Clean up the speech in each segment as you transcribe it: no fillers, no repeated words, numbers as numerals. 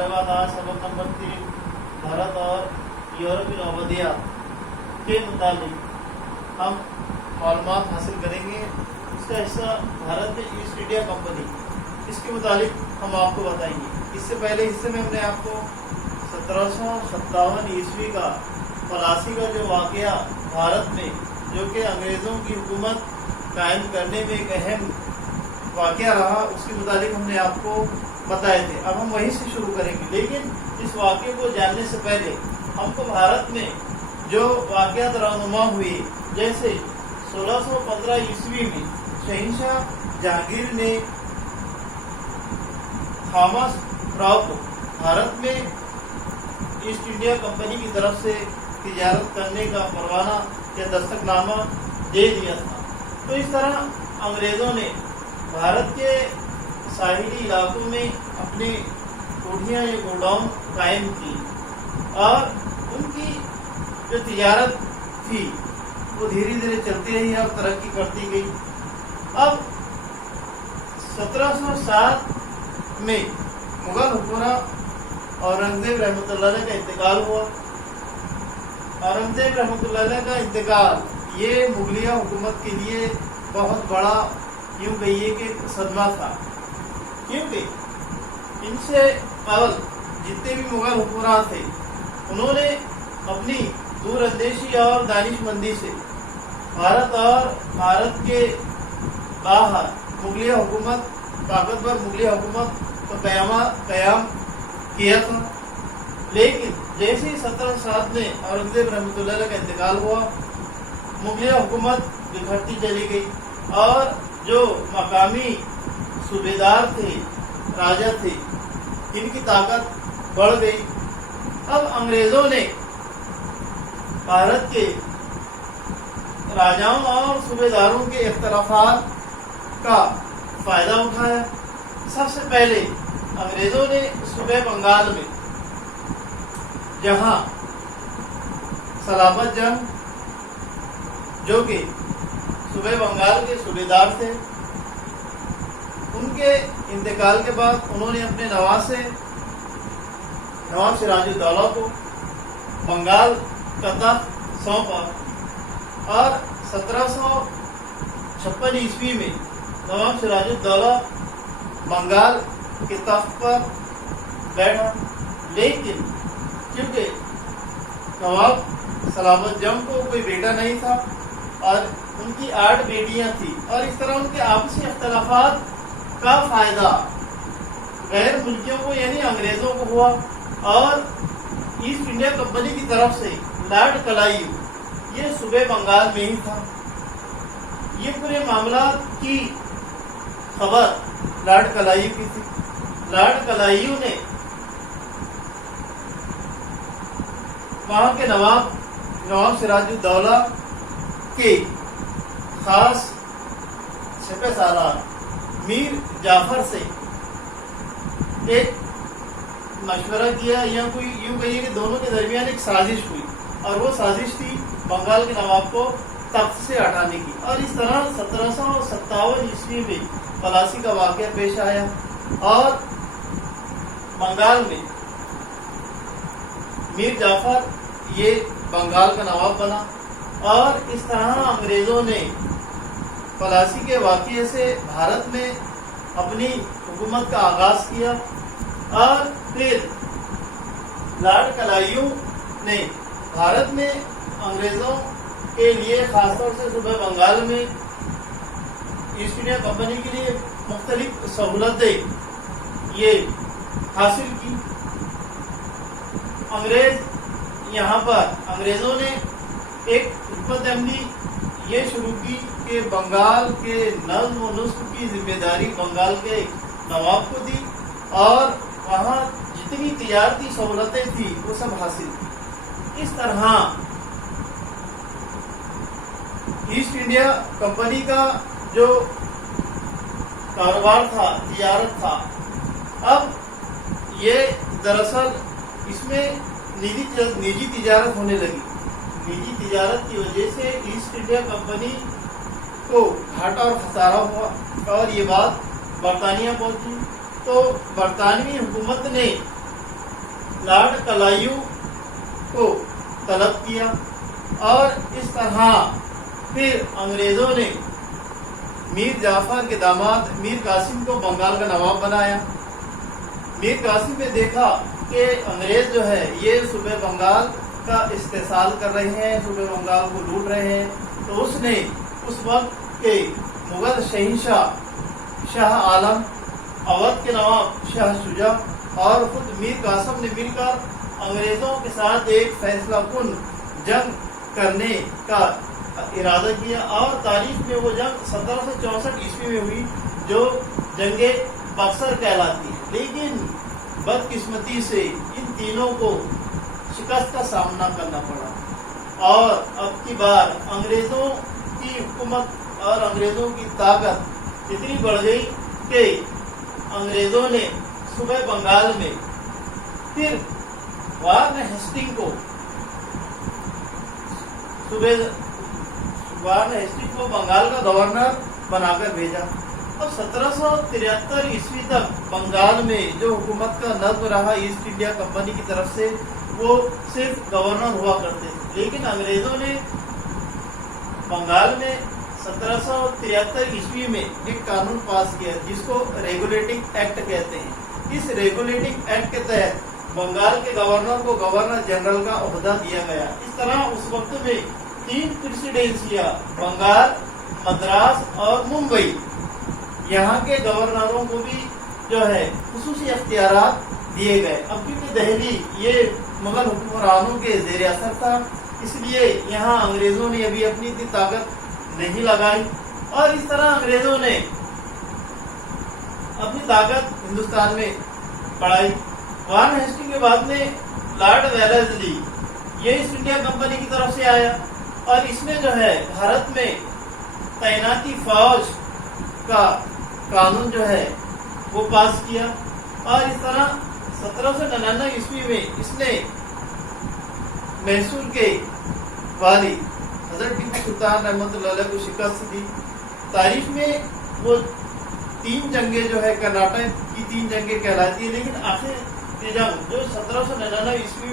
हमारे पास आज सबक नंबर 3 भारत और यूरोपीय नौबंदियाँ के मुताबिक हम मालूमात हासिल करेंगे। इसका हिस्सा भारत में ईस्ट इंडिया कंपनी, इसके मुताबिक हम आपको बताएंगे। इससे पहले हिस्से में हमने आपको 1757 ईस्वी का पलासी का जो वाकया भारत में, जो कि अंग्रेज़ों की हुकूमत कायम करने में एक अहम वाकया रहा, उसके मुताबिक हमने आपको बताए थे। अब हम वहीं से शुरू करेंगे, लेकिन इस वाकये को जानने से पहले हमको भारत में जो वाकयात रहनुमा हुए, जैसे 1615 ईस्वी में शहंशाह जहांगीर ने थॉमस राव को भारत में ईस्ट इंडिया कंपनी की तरफ से तिजारत करने का परवाना या दस्तकनामा दे दिया था। तो इस तरह अंग्रेज़ों ने भारत के साहिली इलाकों में अपनी कोठियाँ या गोडाउन कायम की और उनकी जो तिजारत थी वो धीरे धीरे चलती रही और तरक्की करती गई। अब 1707 में मुगल हुक्मरान औरंगजेब रहमतुल्लाह अलैह का इंतकाल हुआ। औरंगजेब रहमतुल्लाह अलैह का इंतकाल ये मुगलिया हुकूमत के लिए बहुत बड़ा, यूँ कहिए कि सदमा था, क्योंकि इनसे कबल जितने भी मुगल हुक्मरान थे उन्होंने अपनी दूरअंदेशी और दानिशमंदी से भारत और भारत के बाहर मुगलिया हुकूमत, ताकतवर मुगलिया हुकूमत का कयाम किया था। लेकिन जैसे ही 1707 में औरंगजेब रहमतुल्लाह अलैह का इंतकाल हुआ, मुगलिया हुकूमत बिखरती चली गई और जो मकामी सूबेदार थे, राजा थे, इनकी ताकत बढ़ गई। अब अंग्रेज़ों ने भारत के राजाओं और सूबेदारों के इख्तलाफात का फ़ायदा उठाया। सबसे पहले अंग्रेज़ों ने सूबे बंगाल में, जहाँ सलाबत जंग जो कि सूबे बंगाल के सूबेदार थे, उनके इंतकाल के बाद उन्होंने अपने नवाब सिराजुद्दौला को बंगाल का तख्त सौंपा और 1756 ईस्वी में नवाब सिराजुद्दौला बंगाल के तख्त पर बैठा। लेकिन क्योंकि नवाब सलाबत जंग को कोई बेटा नहीं था और उनकी 8 बेटियां थी, और इस तरह उनके आपसी अख्तलाफात का फायदा गैर मुल्कियों को यानी अंग्रेज़ों को हुआ और ईस्ट इंडिया कंपनी की तरफ से लॉर्ड क्लाइव, ये सूबे बंगाल में ही था। ये पूरे मामला की खबर लॉर्ड क्लाइव की थी। लॉर्ड क्लाइव ने वहाँ के नवाब सिराजुद्दौला के खास सिपह सालार मीर जाफर से एक मशवरा किया, या कोई यूँ कहिए कि दोनों के दरमियान एक साजिश हुई, और वो साजिश थी बंगाल के नवाब को तख्त से हटाने की। और इस तरह 1757 ईस्वी में पलासी का वाक़या पेश आया और बंगाल में मीर जाफर ये बंगाल का नवाब बना। और इस तरह अंग्रेज़ों ने पलासी के वाक़ये से भारत में अपनी हुकूमत का आगाज़ किया और फिर लॉर्ड क्लाइव ने भारत में अंग्रेज़ों के लिए, ख़ासतौर से सूबे बंगाल में ईस्ट इंडिया कंपनी के लिए मुख्तलिफ सहूलतें ये हासिल की। अंग्रेज़ों ने एक हुकूमत अमली ये शुरू की कि बंगाल के नज़्म व नुस्ख की जिम्मेदारी बंगाल के नवाब को दी और वहाँ जितनी तिजारती सहूलतें थी वो सब हासिल की। इस तरह ईस्ट इंडिया कंपनी का जो कारोबार था, तिजारत था, अब ये दरअसल इसमें निजी तिजारत होने लगी। निजी तिजारत की वजह से ईस्ट इंडिया कंपनी को घाटा और खसारा हुआ और ये बात बरतानिया पहुंची। तो बरतानवी हुकूमत ने लॉर्ड कलायू को तलब किया और इस तरह फिर अंग्रेजों ने मीर जाफर के दामाद मीर कासिम को बंगाल का नवाब बनाया। मीर कासिम ने देखा कि अंग्रेज जो है ये सूबे बंगाल का इस्तेसाल कर रहे हैं, सूबे बंगाल को लूट रहे हैं, तो उसने उस वक्त के मुगल शहंशाह शाह आलम, अवध के नवाब शाह शुजा और खुद मीर कासिम ने मिलकर अंग्रेजों के साथ एक फैसलाकुन जंग करने का इरादा किया और तारीख में वो जंग 1764 ईस्वी में हुई जो जंगे बक्सर कहलाती है। लेकिन बदकिस्मती से इन तीनों को शिकस्त का सामना करना पड़ा और अब की बार अंग्रेजों की हुकूमत और अंग्रेजों की ताकत इतनी बढ़ गई कि अंग्रेजों ने सूबे बंगाल में फिर वार्न हेस्टिंग को बंगाल का गवर्नर बनाकर भेजा। अब 1773 ईस्वी तक बंगाल में जो हुकूमत का नज़्म रहा ईस्ट इंडिया कंपनी की तरफ से, वो सिर्फ गवर्नर हुआ करते थे। लेकिन अंग्रेजों ने बंगाल में 1773 ईस्वी में एक कानून पास किया जिसको रेगुलेटिंग एक्ट कहते हैं। इस रेगुलेटिंग एक्ट के तहत बंगाल के गवर्नर को गवर्नर जनरल का ओहदा दिया गया। इस तरह उस वक्त में 3 प्रेसिडेंसियां बंगाल, मद्रास और मुंबई, यहाँ के गवर्नरों को भी जो है खुसूसी अख्तियारात दिए गए। अब क्योंकि दिल्ली ये मुगल हुक्मरानों के ज़ेर असर था, इसलिए यहाँ अंग्रेजों ने अभी अपनी इतनी ताकत नहीं लगाई और इस तरह अंग्रेजों ने अपनी ताकत हिंदुस्तान में बढ़ाई। वार्न हेस्टिंग के बाद में लॉर्ड वेलेस्ली ये ईस्ट इंडिया कंपनी की तरफ से आया और इसने जो है भारत में तैनाती फौज का कानून जो है वो पास किया और इस तरह 1799 ईस्वी में इसने मैसूर के वाली हजरत टीपू सुल्तान रहमतुल्लाह को शिकस्त दी। तारीख में वो 3 जंगे जो है कर्नाटक की 3 जंगे कहलाती है, लेकिन आखिर ये जंग जो 1799 ईस्वी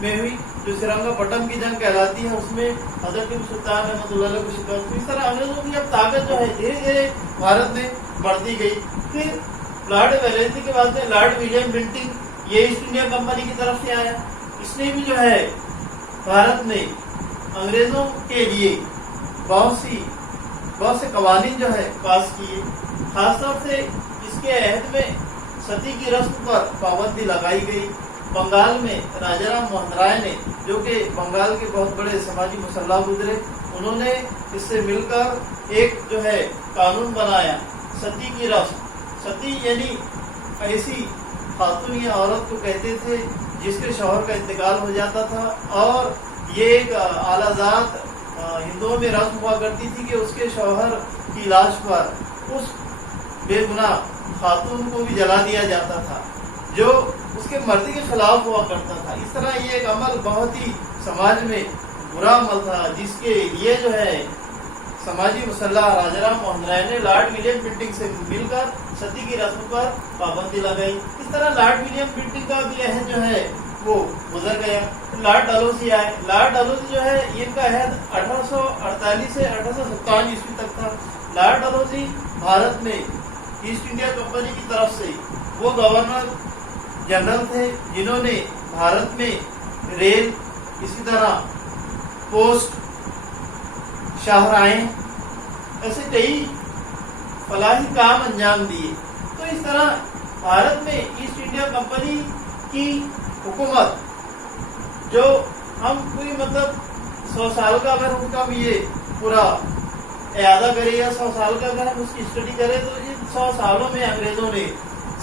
में हुई जो श्रीरंगपट्टम की जंग कहलाती है, उसमें हजरत टीपू सुल्तान रहमतुल्लाह को शिकस्त दी। इस तरह अंग्रेजों की अब ताकत जो है धीरे धीरे भारत में बढ़ती गई। फिर लॉर्ड वेलेस्ली के बाद में लॉर्ड विलियम बेंटिंक ये ईस्ट इंडिया कंपनी की तरफ से आया। इसने भी जो है भारत में अंग्रेजों के लिए बहुत से कवानीन जो है पास किए। खासतौर से इसके अहद में सती की रस्म पर पाबंदी लगाई गई। बंगाल में राजाराम मोहन राय ने, जो कि बंगाल के बहुत बड़े समाजी मुसल्ला गुजरे, उन्होंने इससे मिलकर एक जो है कानून बनाया सती की रस्म। सती यानी ऐसी खातून या औरत को कहते थे जिसके शौहर का इंतकाल हो जाता था और ये एक आलाजात हिंदुओं में रस्म हुआ करती थी कि उसके शौहर की लाश पर उस बेगुनाह खातून को भी जला दिया जाता था जो उसके मर्जी के खिलाफ हुआ करता था। इस तरह ये एक अमल बहुत ही समाज में बुरा अमल था, जिसके लिए जो है समाजी मुसल्ला राजाराम मोहन राय ने लॉर्ड विलियम बेंटिंक से मिलकर सती की रस्म पर पाबंदी लगाई। इस तरह लॉर्ड विलियम बेंटिंक का भी अहद जो है वो गुजर गया। लॉर्ड डलहौजी आए। लॉर्ड डलहौजी जो है इनका अहद 1848 से 1857 ईस्वी तक था। लॉर्ड डलहौजी भारत में ईस्ट इंडिया कंपनी की तरफ से वो गवर्नर जनरल थे जिन्होंने भारत में रेल, इसी तरह पोस्ट, शाहराहें, ऐसे कई फलाही काम अंजाम दिए। तो इस तरह भारत में ईस्ट इंडिया कंपनी की हुकूमत जो हम पूरी मतलब 100 साल का अगर उनका भी ये पूरा इयादा करें या 100 साल का अगर हम उसकी स्टडी करें तो इन 100 सालों में अंग्रेजों ने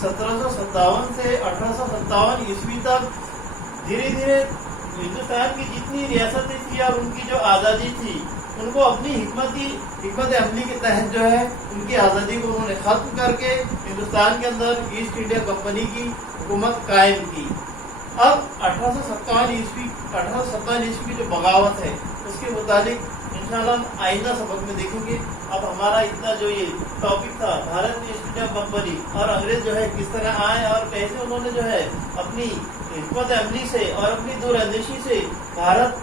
1757 से 1857 ईस्वी तक धीरे धीरे हिंदुस्तान की जितनी रियासतें थी और उनकी जो आज़ादी थी उनको अपनी हिकमत अमली के तहत जो है उनकी आज़ादी को उन्होंने खत्म करके हिंदुस्तान के अंदर ईस्ट इंडिया कंपनी की हुकूमत कायम की। अब 1857 ईस्वी की जो बगावत है उसके मुताबिक इंशाल्लाह हम आइंदा सबक में देखेंगे। अब हमारा इतना जो ये टॉपिक था भारत ईस्ट इंडिया कंपनी और अंग्रेज जो है किस तरह आए और कैसे उन्होंने जो है अपनी हिकमत अमली से और अपनी दूरअंदेशी से भारत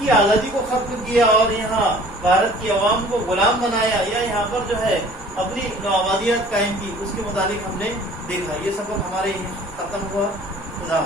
की आज़ादी को खत्म किया और यहाँ भारत की अवाम को गुलाम बनाया या यहाँ पर जो है अपनी नौआबादियत कायम की, उसके मुताबिक हमने देखा। ये सबक हमारे खत्म हुआ। खुदा।